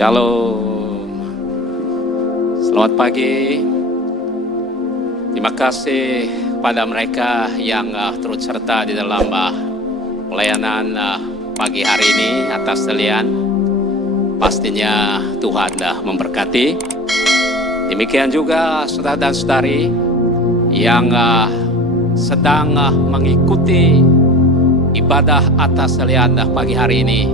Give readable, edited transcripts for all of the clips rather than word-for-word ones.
Shalom. Selamat pagi. Terima kasih kepada mereka yang turut serta di dalam pelayanan pagi hari ini atas kalian. Pastinya Tuhan memberkati. Demikian juga saudara dan saudari yang sedang mengikuti ibadah atas kalian pagi hari ini.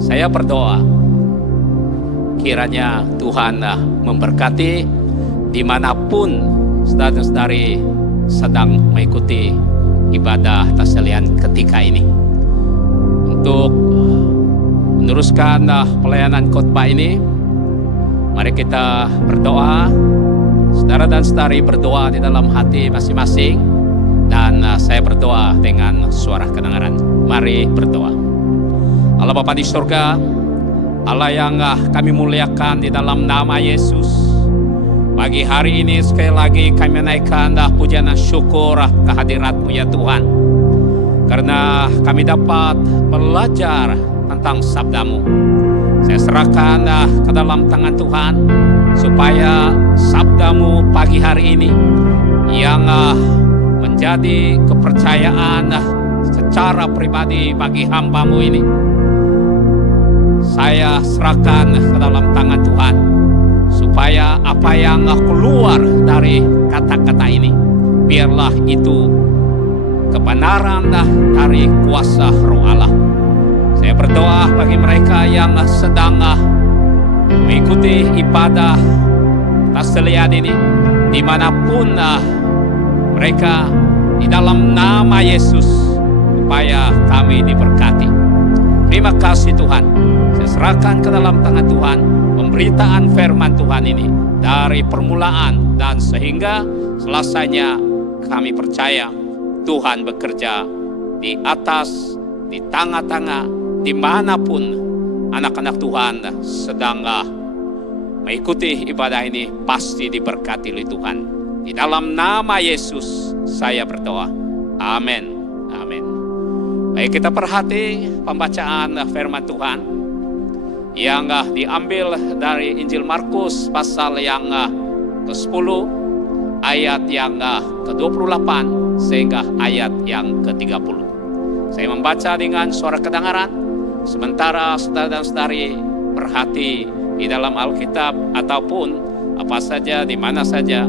Saya berdoa kiranya Tuhan memberkati dimanapun saudara-saudari sedang mengikuti ibadah atas kalian ketika ini. Untuk meneruskan pelayanan khotbah ini, mari kita berdoa. Saudara dan saudari berdoa di dalam hati masing-masing, dan saya berdoa dengan suara kedengaran. Mari berdoa. Allah Bapa di surga, Allah yang kami muliakan di dalam nama Yesus, pagi hari ini sekali lagi kami menaikkan pujian dan syukur kehadirat-Mu ya Tuhan, karena kami dapat belajar tentang sabda-Mu. Saya serahkan ke dalam tangan Tuhan, supaya sabda-Mu pagi hari ini yang menjadi kepercayaan secara pribadi bagi hamba-Mu ini, saya serahkan ke dalam tangan Tuhan, supaya apa yang keluar dari kata-kata ini, biarlah itu kebenaran dari kuasa Roh Allah. Saya berdoa bagi mereka yang sedang mengikuti ibadah taslian ini, dimanapun mereka, di dalam nama Yesus, supaya kami diberkati. Terima kasih Tuhan. Saya serahkan ke dalam tangan Tuhan pemberitaan firman Tuhan ini dari permulaan dan sehingga selesainya. Kami percaya Tuhan bekerja di atas, di tengah-tengah, dimanapun anak-anak Tuhan sedang mengikuti ibadah ini, pasti diberkati oleh Tuhan. Di dalam nama Yesus saya berdoa. Amin. Amin. Baik, kita perhati pembacaan firman Tuhan yang diambil dari Injil Markus pasal yang ke-10 ayat yang ke-28 sehingga ayat yang ke-30. Saya membaca dengan suara kedengaran, sementara saudara dan saudari perhati di dalam Alkitab ataupun apa saja, di mana saja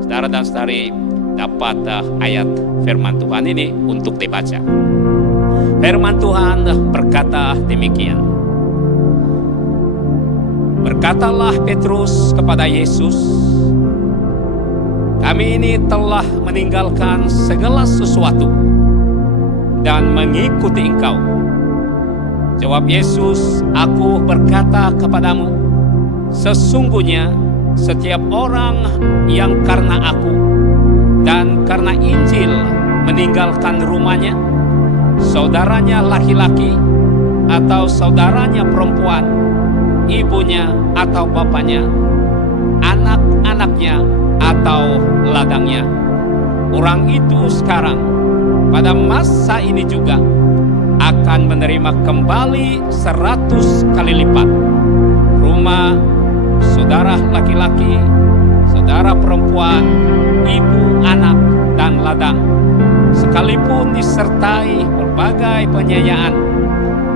saudara dan saudari dapat ayat firman Tuhan ini untuk dibaca. Firman Tuhan berkata demikian. Berkatalah Petrus kepada Yesus, kami ini telah meninggalkan segala sesuatu dan mengikuti Engkau. Jawab Yesus, aku berkata kepadamu, sesungguhnya setiap orang yang karena aku dan karena Injil meninggalkan rumahnya, saudaranya laki-laki atau saudaranya perempuan, ibunya atau bapaknya, anak-anaknya atau ladangnya, orang itu sekarang pada masa ini juga akan menerima kembali 100 kali lipat rumah, saudara laki-laki, saudara perempuan, ibu, anak, dan ladang, sekalipun disertai berbagai penyayaan.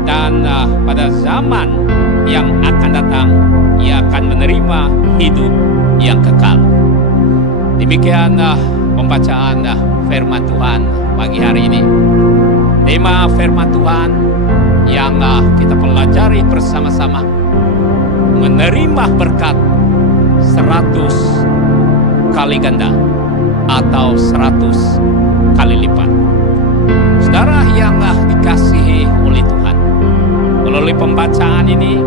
Dan pada zaman yang akan datang, ia akan menerima hidup yang kekal. Demikian pembacaan firman Tuhan pagi hari ini. Tema firman Tuhan yang kita pelajari bersama-sama, menerima berkat 100 kali ganda atau 100 kali lipat. Saudara yang dikasihi oleh Tuhan, melalui pembacaan ini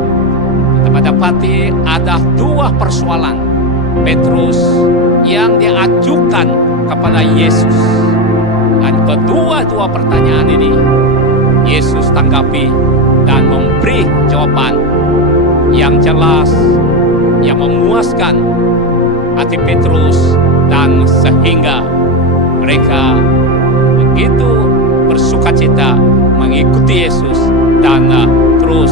kita mendapati ada dua persoalan Petrus yang diajukan kepada Yesus, dan kedua-dua pertanyaan ini Yesus tanggapi dan memberi jawaban yang jelas, yang memuaskan hati Petrus, dan sehingga mereka begitu bersukacita mengikuti Yesus dan terus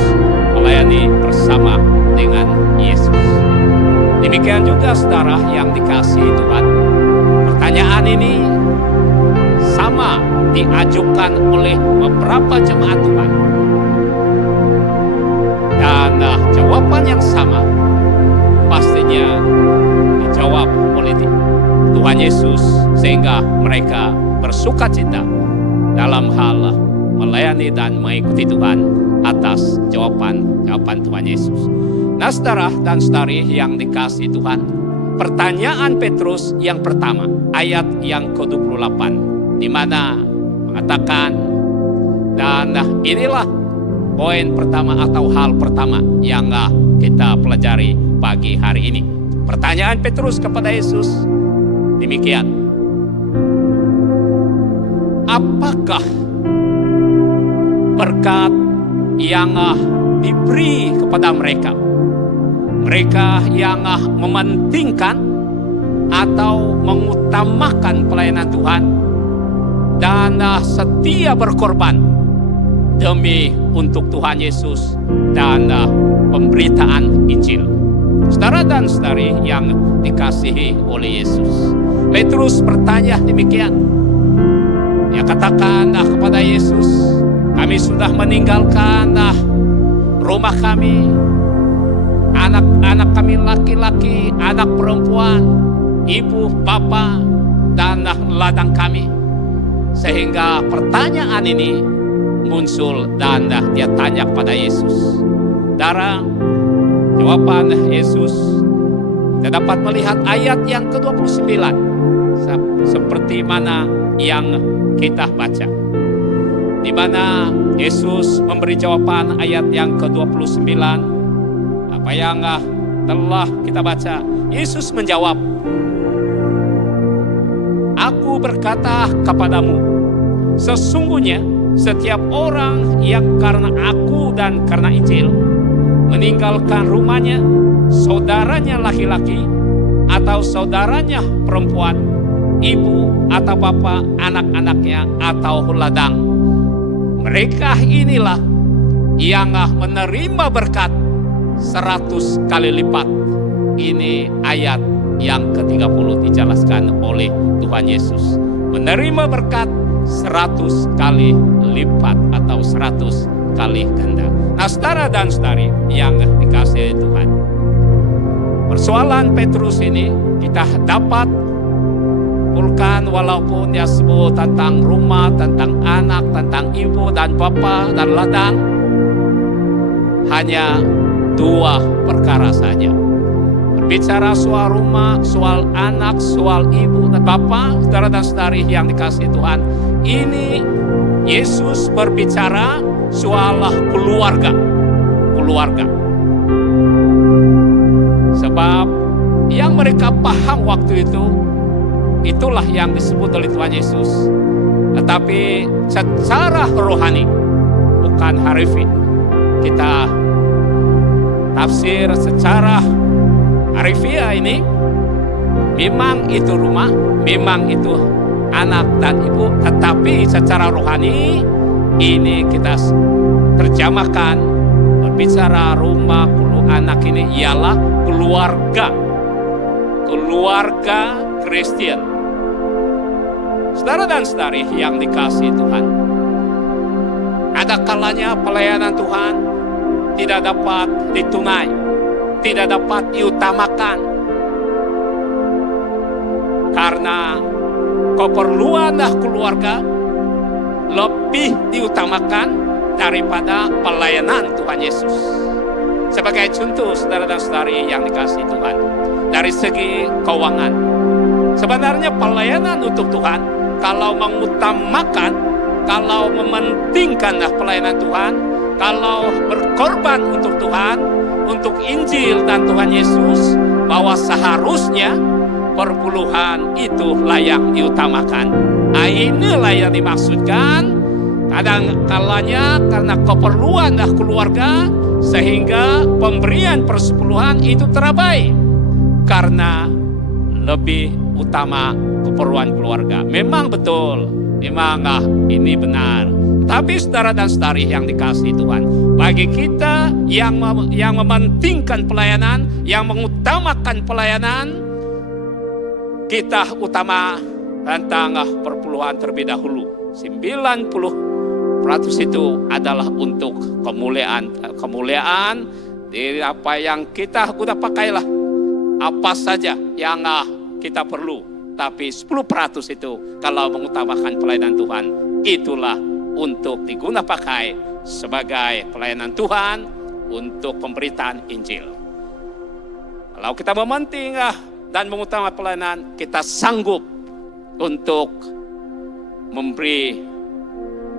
melayani bersama dengan Yesus. Demikian juga saudara yang dikasihi Tuhan, pertanyaan ini sama diajukan oleh beberapa jemaat Tuhan. Dan jawaban yang sama pastinya dijawab oleh Tuhan Yesus, sehingga mereka bersukacita dalam hal melayani dan mengikuti Tuhan atas jawaban Tuhan Yesus. Nah, saudara dan saudari yang dikasihi Tuhan, pertanyaan Petrus yang pertama, ayat yang ke-28, di mana mengatakan, dan inilah poin pertama atau hal pertama yang kita pelajari pagi hari ini. Pertanyaan Petrus kepada Yesus demikian, apakah berkat yang diberi kepada mereka yang mementingkan atau mengutamakan pelayanan Tuhan dan setia berkorban demi untuk Tuhan Yesus dan pemberitaan Injil. Saudara dan saudari yang dikasihi oleh Yesus, Petrus bertanya demikian. Dia katakan kepada Yesus, kami sudah meninggalkan rumah kami, anak-anak kami laki-laki, anak perempuan, ibu, bapa, dan ladang kami. Sehingga pertanyaan ini muncul dan dia tanya kepada Yesus. Saudara, jawaban Yesus, kita dapat melihat ayat yang ke-29 seperti mana yang kita baca, di mana Yesus memberi jawaban ayat yang ke-29. Apa yang telah kita baca, Yesus menjawab, aku berkata kepadamu, sesungguhnya setiap orang yang karena aku dan karena Injil meninggalkan rumahnya, saudaranya laki-laki atau saudaranya perempuan, ibu atau bapak, anak-anaknya atau ladang, mereka inilah yang menerima berkat 100 kali lipat. Ini ayat yang ke-30 dijelaskan oleh Tuhan Yesus. Menerima berkat 100 kali lipat atau 100 kali ganda. Nah, saudara dan saudari yang dikasihi Tuhan, persoalan Petrus ini kita dapat simpulkan, walaupun dia sebut tentang rumah, tentang anak, tentang ibu dan bapak dan ladang, hanya 2 perkara saja. Berbicara soal rumah, soal anak, soal ibu dan bapak, saudara dan saudari yang dikasihi Tuhan, ini Yesus berbicara soal keluarga. Sebab yang mereka paham waktu itu, itulah yang disebut oleh Tuhan Yesus. Tetapi secara rohani, bukan harfiah. Kita tafsir secara harfiah ini, memang itu rumah, memang itu anak dan ibu. Tetapi secara rohani, ini kita terjemahkan, berbicara rumah, anak ini ialah keluarga Kristen. Saudara dan saudari yang dikasihi Tuhan, ada kalanya pelayanan Tuhan tidak dapat ditunai, tidak dapat diutamakan, karena keperluan keluarga lebih diutamakan daripada pelayanan Tuhan Yesus. Sebagai contoh, saudara dan saudari yang dikasihi Tuhan, dari segi keuangan, sebenarnya pelayanan untuk Tuhan, kalau mengutamakan, kalau mementingkan pelayanan Tuhan, kalau berkorban untuk Tuhan, untuk Injil dan Tuhan Yesus, bahwa seharusnya perpuluhan itu layak diutamakan. Inilah yang dimaksudkan. Kadang kalanya karena keperluan keluarga, sehingga pemberian persepuluhan itu terabai karena lebih utama keperluan keluarga. Memang betul, memang ini benar. Tapi saudara dan saudari yang dikasihi Tuhan, bagi kita yang mementingkan pelayanan, yang mengutamakan pelayanan, kita utama tentang perpuluhan terlebih dahulu. 90% itu adalah untuk kemuliaan di apa yang kita udah pakailah, apa saja yang kita perlu. Tapi 10% itu kalau mengutamakan pelayanan Tuhan, itulah untuk digunakan pakai sebagai pelayanan Tuhan untuk pemberitaan Injil. Kalau kita mementing dan mengutamakan pelayanan, kita sanggup untuk memberi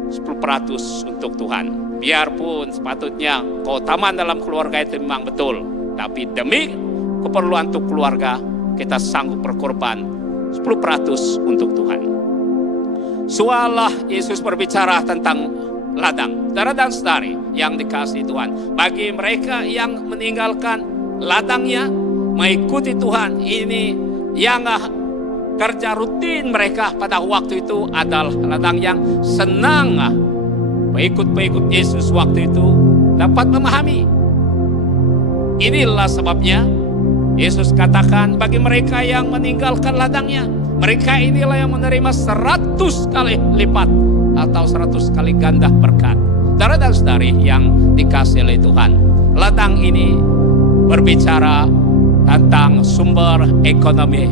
10% untuk Tuhan. Biarpun sepatutnya keutamaan dalam keluarga itu memang betul, tapi demi keperluan untuk keluarga, kita sanggup berkorban 10% untuk Tuhan. Soalah Yesus berbicara tentang ladang. Saudara dan saudari yang dikasihi Tuhan, bagi mereka yang meninggalkan ladangnya, mengikuti Tuhan, ini yang kerja rutin mereka pada waktu itu adalah ladang yang senang. Pengikut-pengikut Yesus waktu itu dapat memahami. Inilah sebabnya Yesus katakan bagi mereka yang meninggalkan ladangnya, mereka inilah yang menerima 100 kali lipat atau 100 kali ganda berkat. Saudara dan saudari yang dikasihi oleh Tuhan, ladang ini berbicara tentang sumber ekonomi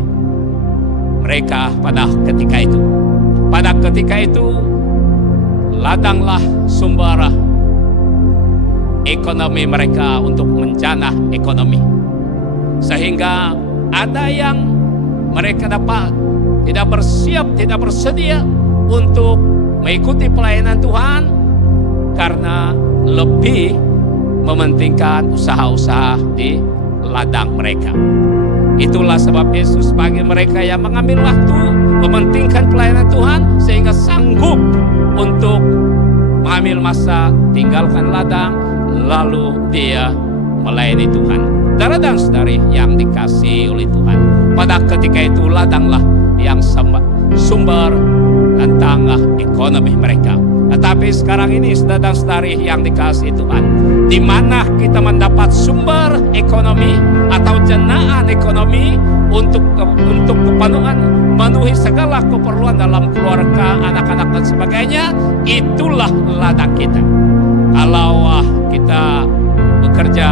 mereka pada ketika itu. Pada ketika itu, ladanglah sumber ekonomi mereka untuk menjanah ekonomi. Sehingga ada yang mereka tidak bersiap, tidak bersedia untuk mengikuti pelayanan Tuhan karena lebih mementingkan usaha-usaha di ladang mereka. Itulah sebab Yesus bagi mereka yang mengambil waktu mementingkan pelayanan Tuhan sehingga sanggup untuk mengambil masa tinggalkan ladang lalu dia melayani Tuhan. Saudara dan saudari yang dikasihi oleh Tuhan, pada ketika itu ladanglah yang sumber tentang ekonomi mereka. Tetapi sekarang ini saudara dan saudari yang dikasihi Tuhan, di mana kita mendapat sumber ekonomi atau jenaan ekonomi untuk kepenuhan, memenuhi segala keperluan dalam keluarga, anak-anak dan sebagainya, itulah ladang kita. Kalau kita bekerja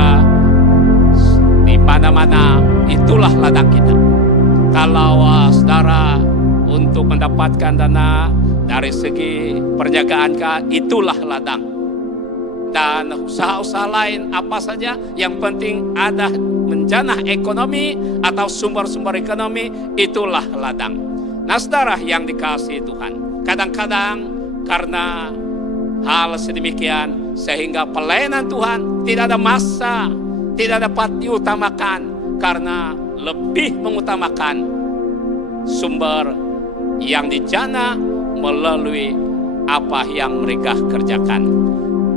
di mana-mana, itulah ladang kita. Kalau saudara untuk mendapatkan dana dari segi perjagaan, itulah ladang. Dan usaha-usaha lain apa saja, yang penting ada menjanah ekonomi atau sumber-sumber ekonomi, itulah ladang. Nah saudara yang dikasihi Tuhan, kadang-kadang karena hal sedemikian sehingga pelayanan Tuhan tidak ada masa, tidak dapat diutamakan karena lebih mengutamakan sumber yang dijana melalui apa yang mereka kerjakan.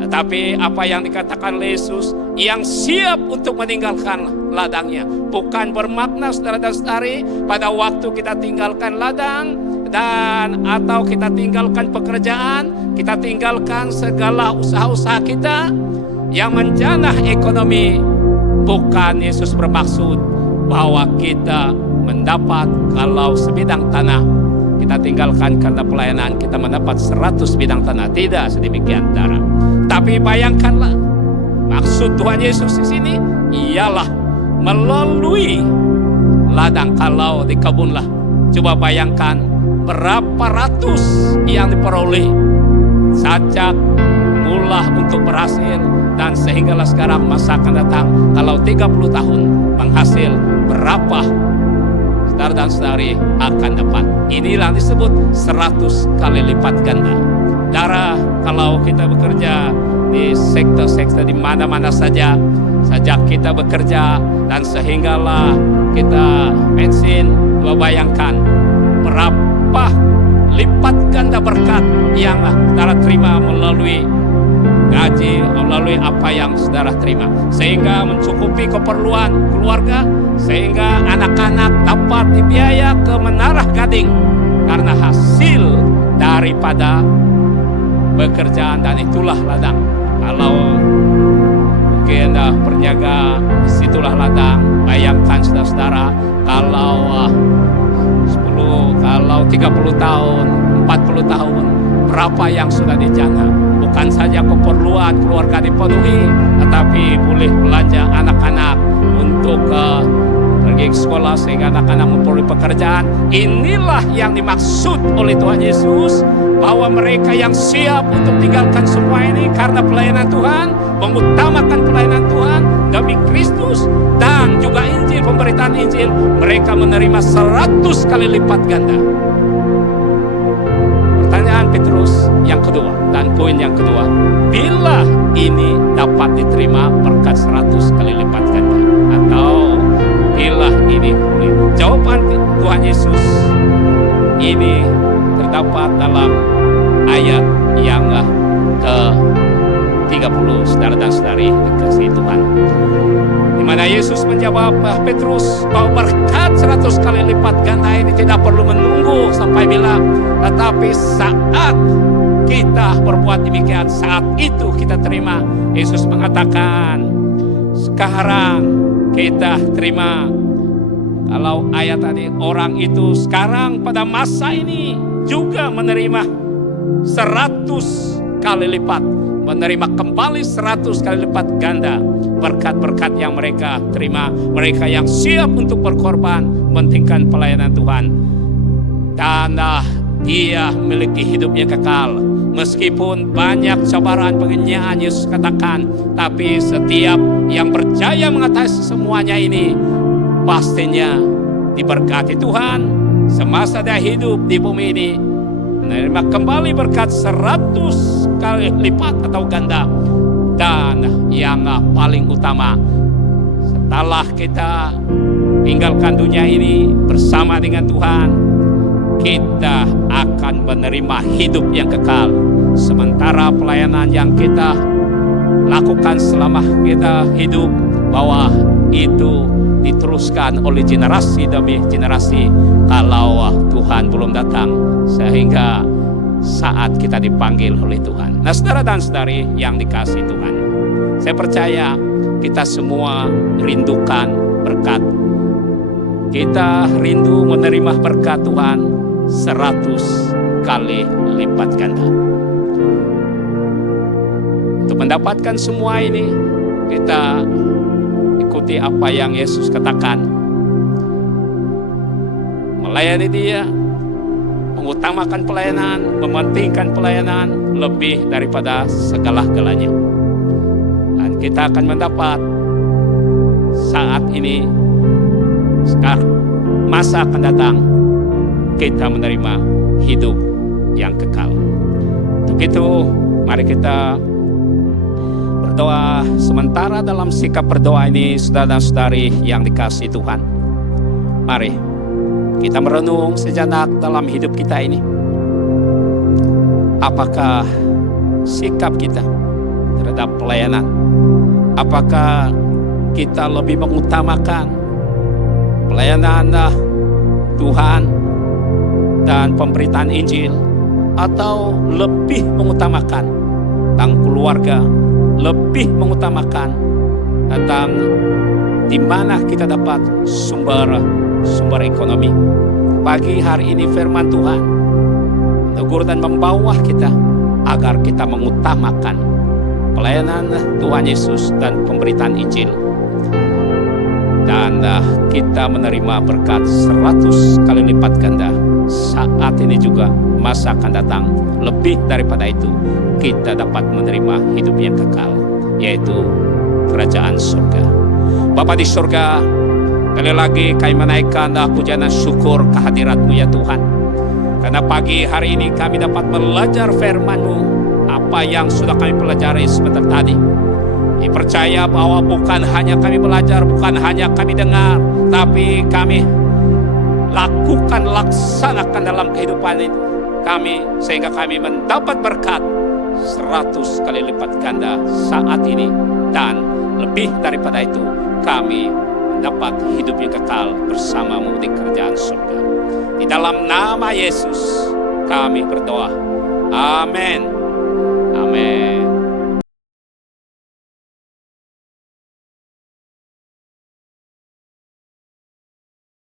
Tetapi apa yang dikatakan oleh Yesus, yang siap untuk meninggalkan ladangnya, bukan bermakna saudara dan saudari pada waktu kita tinggalkan ladang dan atau kita tinggalkan pekerjaan, kita tinggalkan segala usaha-usaha kita yang menjanah ekonomi. Bukan Yesus bermaksud bahwa kita mendapat kalau sebidang tanah kita tinggalkan karena pelayanan kita mendapat 100 bidang tanah. Tidak sedemikian saudara. Tapi bayangkanlah, maksud Tuhan Yesus di sini ialah melalui ladang. Kalau di kebun lah, coba bayangkan berapa ratus yang diperoleh sejak mula untuk berhasil, dan sehinggalah sekarang masa akan datang kalau 30 tahun menghasil berapa saudara dan saudari akan dapat. Inilah disebut 100 kali lipat ganda. Saudara, kalau kita bekerja di sektor-sektor di mana-mana saja, sejak kita bekerja dan sehinggalah kita pensiun, coba bayangkan berapa lipat ganda berkat yang saudara terima melalui gaji, melalui apa yang saudara terima, sehingga mencukupi keperluan keluarga, sehingga anak-anak dapat dibiaya ke Menara Gading karena hasil daripada pekerjaan, dan itulah ladang. Kalau mungkin berniaga, disitulah ladang. Bayangkan saudara-saudara, kalau 30 tahun, 40 tahun, berapa yang sudah dijana. Bukan saja keperluan keluarga dipenuhi, tetapi boleh belanja anak-anak untuk pergi ke sekolah sehingga anak-anak memperoleh pekerjaan. Inilah yang dimaksud oleh Tuhan Yesus, bahwa mereka yang siap untuk tinggalkan semua ini karena pelayanan Tuhan, mengutamakan pelayanan Tuhan demi Kristus dan juga Injil, pemberitaan Injil, mereka menerima 100 kali lipat ganda. Pertanyaan Petrus yang kedua dan poin yang kedua, bila ini dapat diterima berkat 100 kali lipat ganda, atau bila ini boleh? Jawaban Tuhan Yesus ini terdapat dalam ayat yang ke-30, saudara dan saudari dikasihi Tuhan, di mana Yesus menjawab Petrus bahwa berkat 100 kali lipat ganda ini tidak perlu menunggu sampai bila, tetapi saat kita berbuat demikian, saat itu kita terima. Yesus mengatakan, sekarang kita terima. Kalau ayat tadi, orang itu sekarang pada masa ini juga menerima 100 kali lipat, menerima kembali 100 kali lipat ganda berkat-berkat yang mereka terima. Mereka yang siap untuk berkorban mementingkan pelayanan Tuhan, dan dia memiliki hidup yang kekal. Meskipun banyak cobaan, penganiayaan, Yesus katakan, tapi setiap yang percaya mengatasi semuanya ini pastinya diberkati Tuhan semasa dia hidup di bumi ini, menerima kembali berkat 100 kali lipat atau ganda. Dan yang paling utama, setelah kita tinggalkan dunia ini bersama dengan Tuhan, kita akan menerima hidup yang kekal. Sementara pelayanan yang kita lakukan selama kita hidup, bahwa itu diteruskan oleh generasi demi generasi kalau Tuhan belum datang, sehingga saat kita dipanggil oleh Tuhan. Nah, saudara dan saudari yang dikasihi Tuhan, saya percaya kita semua rindukan berkat. Kita rindu menerima berkat Tuhan 100 kali lipat ganda. Untuk mendapatkan semua ini, kita ikuti apa yang Yesus katakan. Melayani Dia, mengutamakan pelayanan, mementingkan pelayanan lebih daripada segala-galanya. Dan kita akan mendapat saat ini, sekarang, masa akan datang, kita menerima hidup yang kekal. Untuk itu, mari kita berdoa. Sementara dalam sikap berdoa ini, saudara dan saudari yang dikasihi Tuhan, mari kita merenung sejenak dalam hidup kita ini. Apakah sikap kita terhadap pelayanan? Apakah kita lebih mengutamakan pelayanan Tuhan dan pemberitaan Injil, atau lebih mengutamakan tentang keluarga, lebih mengutamakan tentang di mana kita dapat sumber ekonomi? Pagi hari ini firman Tuhan menegur dan membawa kita agar kita mengutamakan pelayanan Tuhan Yesus dan pemberitaan Injil, dan kita menerima berkat 100 kali lipat ganda. Saat ini juga masa akan datang, lebih daripada itu, kita dapat menerima hidup yang kekal, yaitu kerajaan surga. Bapa di surga, kali lagi kami menaikkan pujian dan syukur kehadirat-Mu ya Tuhan. Karena pagi hari ini kami dapat belajar firman-Mu, apa yang sudah kami pelajari sebentar tadi. Kami percaya bahwa bukan hanya kami belajar, bukan hanya kami dengar, tapi kami lakukan, laksanakan dalam kehidupan kami, sehingga kami mendapat berkat 100 kali lipat ganda saat ini, dan lebih daripada itu, kami mendapat hidup yang kekal bersama-Mu di kerajaan surga. Di dalam nama Yesus kami berdoa. Amin. Amen.